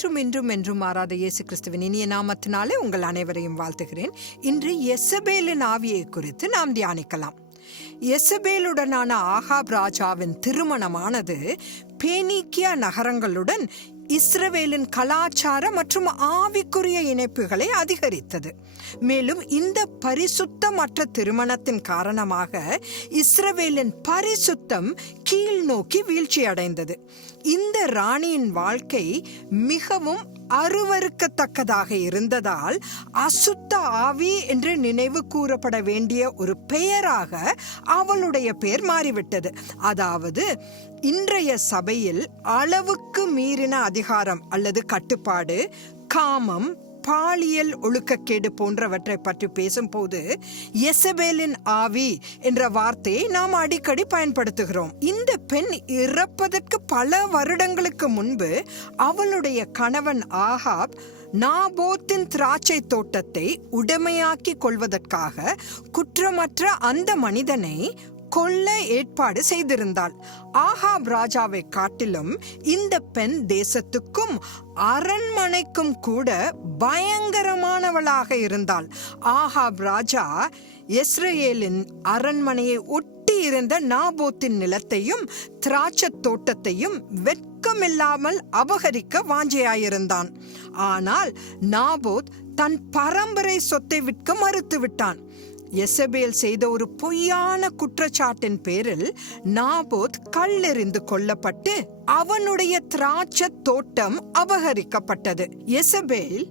நேற்றும் இன்றும் என்றும் மாறாத இயேசு கிறிஸ்துவின் இனிய நாமத்தினாலே உங்கள் அனைவரையும் வாழ்த்துகிறேன். இன்று எசபேலின் ஆவியை குறித்து நாம் தியானிக்கலாம். எசபேலுடனான ஆகாப் ராஜாவின் திருமணமானது பேனிக்கியா நகரங்களுடன் இஸ்ரவேலின் கலாச்சார மற்றும் ஆவிக்குரிய இணைப்புகளை அதிகரித்தது. மேலும் இந்த பரிசுத்தமற்ற திருமணத்தின் காரணமாக இஸ்ரவேலின் பரிசுத்தம் கீழ் நோக்கி வீழ்ச்சி அடைந்தது இந்த ராணியின் வாழ்க்கை மிகவும் அருவருக்கத்தக்கதாக இருந்ததால் அசுத்த ஆவி என்று நினைவு கூறப்பட வேண்டிய ஒரு பெயராக அவளுடைய பெயர் மாறிவிட்டது. அதாவது இன்றைய சபையில் அளவுக்கு மீறின அதிகாரம் அல்லது கட்டுப்பாடு காமம் பாலியல் ஒழுக்கக்கேடு போன்றவற்றை பற்றி பேசும்போது எசபேலின் ஆவி என்ற வார்த்தையை நாம் அடிக்கடி பயன்படுத்துகிறோம். இந்த பெண் இறப்பதற்கு பல வருடங்களுக்கு முன்பு அவளுடைய கணவன் ஆகாப் நாபோத்தின் திராட்சை தோட்டத்தை உடைமையாக்கி கொள்வதற்காக குற்றமற்ற அந்த மனிதனை கொல்ல ஏற்பாடு செய்திருந்தாள். ஆஹாப் ராஜாவை காட்டிலும் இந்த பெண் தேசத்துக்கும் அரண்மனைக்கும் கூட பயங்கரமானவளாக இருந்தாள். ஆஹாப் ராஜா இஸ்ரேலின் அரண்மனையை ஒட்டி இருந்த நாபோத்தின் நிலத்தையும் திராட்சத் தோட்டத்தையும் வெட்கமில்லாமல் அபகரிக்க வாஞ்சையாயிருந்தான். ஆனால் நாபோத் தன் பரம்பரை சொத்தை விற்க மறுத்து விட்டான் எசபேல் செய்த ஒரு பொய்யான குற்றச்சாட்டின் பேரில் நாபோத் கல்லெறிந்து கொல்லப்பட்டு அவனுடைய திராட்ச தோட்டம் அபகரிக்கப்பட்டது. எசபேல்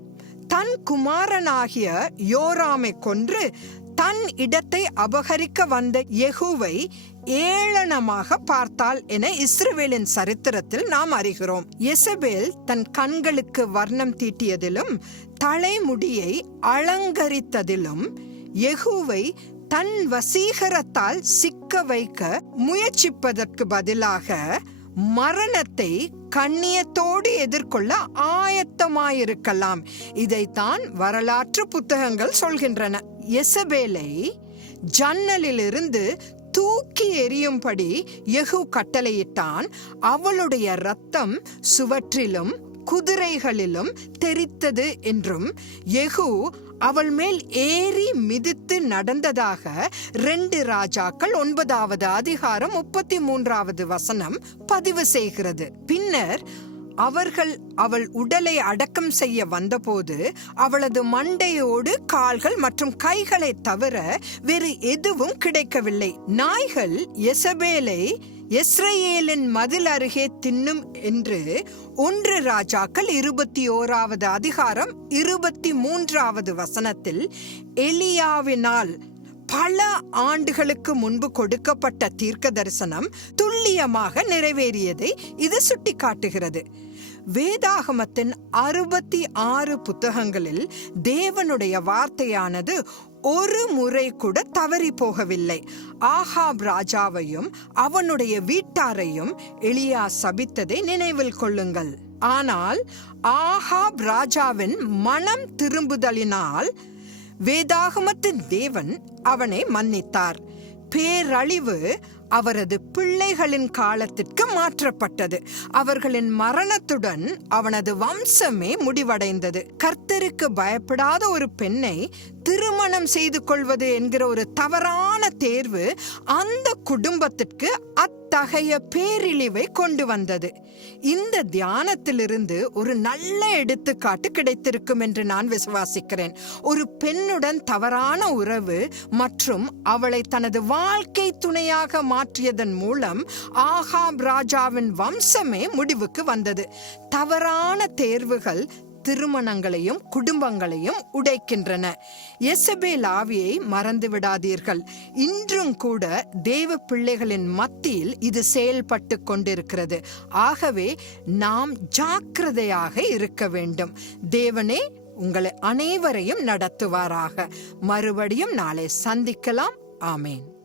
தன் குமாரனாகிய யோராமை கொன்று தன் இடத்தை அபகரிக்க வந்த யெகூவை ஏளனமாக பார்த்தாள் என இஸ்ரவேலின் சரித்திரத்தில் நாம் அறிகிறோம். எசபேல் தன் கண்களுக்கு வர்ணம் தீட்டியதிலும் தலைமுடியை அலங்கரித்ததிலும் யெகூவை தன் வசீகரத்தால் சிக்க வைக்க முயற்சிப்பதற்கு பதிலாக மரணத்தை கண்ணியத்தோடு எதிர்கொள்ள ஆயத்தமாயிருக்கலாம். இதைத்தான் வரலாற்று புத்தகங்கள் சொல்கின்றன. எசபேலை ஜன்னலிலிருந்து தூக்கி எறியும்படி எகு கட்டளையிட்டான். அவளுடைய ரத்தம் சுவற்றிலும் குதிரைகளிலும் தெரித்தது என்றும் எகு அவள் மேல் ஏறி மிதித்து நடந்ததாக ரெண்டு ராஜாக்கள் ஒன்பதாவது அதிகாரம் முப்பத்தி மூன்றாவது வசனம் பதிவு செய்கிறது. பின்னர் அவர்கள் அவள் உடலை அடக்கம் செய்ய வந்தபோது அவளது மண்டையோடு கால்கள் மற்றும் கைகளை தவிர வேறு எதுவும் கிடைக்கவில்லை. நாய்கள் எசபேலை எஸ்ரேலின் மதில் அருகே தின்னும் என்று ஒன்று ராஜாக்கள் இருபத்தி ஓராவது அதிகாரம் இருபத்தி மூன்றாவது வசனத்தில் எலியாவினால் பல ஆண்டுகளுக்கு முன்பு கொடுக்கப்பட்ட தீர்க்க தரிசனம் துல்லியமாக நிறைவேறியதை இது சுட்டிக்காட்டுகிறது. வேதாகமத்தின் அறுபத்தி ஆறு புத்தகங்களில் தேவனுடைய வார்த்தையானது ஒரு முறை கூட தவறி போகவில்லை. ஆஹாப் ராஜாவையும் அவனுடைய வீட்டாரையும் எளியா சபித்ததை நினைவில் கொள்ளுங்கள். ஆனால் ஆஹாப் ராஜாவின் மனம் திரும்புதலினால் வேதாகமத்தின் தேவன் அவனை மன்னித்தார். பேரழிவு அவரது பிள்ளைகளின் காலத்திற்கு மாற்றப்பட்டது. அவர்களின் மரணத்துடன் அவனது வம்சமே முடிவடைந்தது. கர்த்தருக்கு பயப்படாத ஒரு பெண்ணை திருமணம் செய்து கொள்வது என்கிற ஒரு தவறான தேர்வு அந்த குடும்பத்திற்கு அத் அத்தகைய பேரிழிவை கொண்டு வந்தது. இந்த தியானத்திலிருந்து ஒரு நல்ல எடுத்துக்காட்டு கிடைத்திருக்கும் என்று நான் விசுவாசிக்கிறேன். ஒரு பெண்ணுடன் தவறான உறவு மற்றும் அவளை தனது வாழ்க்கை துணையாக மாற்றியதன் மூலம் ஆகாம் ராஜாவின் வம்சமே முடிவுக்கு வந்தது. தவறான தேர்வுகள் திருமணங்களையும் குடும்பங்களையும் உடைக்கின்றன. எசபேல் ஆவியை மறந்து விடாதீர்கள் இன்றும் கூட தேவ பிள்ளைகளின் மத்தியில் இது செயல்பட்டு கொண்டிருக்கிறது. ஆகவே நாம் ஜாக்கிரதையாக இருக்க வேண்டும். தேவனே உங்களை அனைவரையும் நடத்துவாராக. மறுபடியும் நாளை சந்திக்கலாம். ஆமேன்.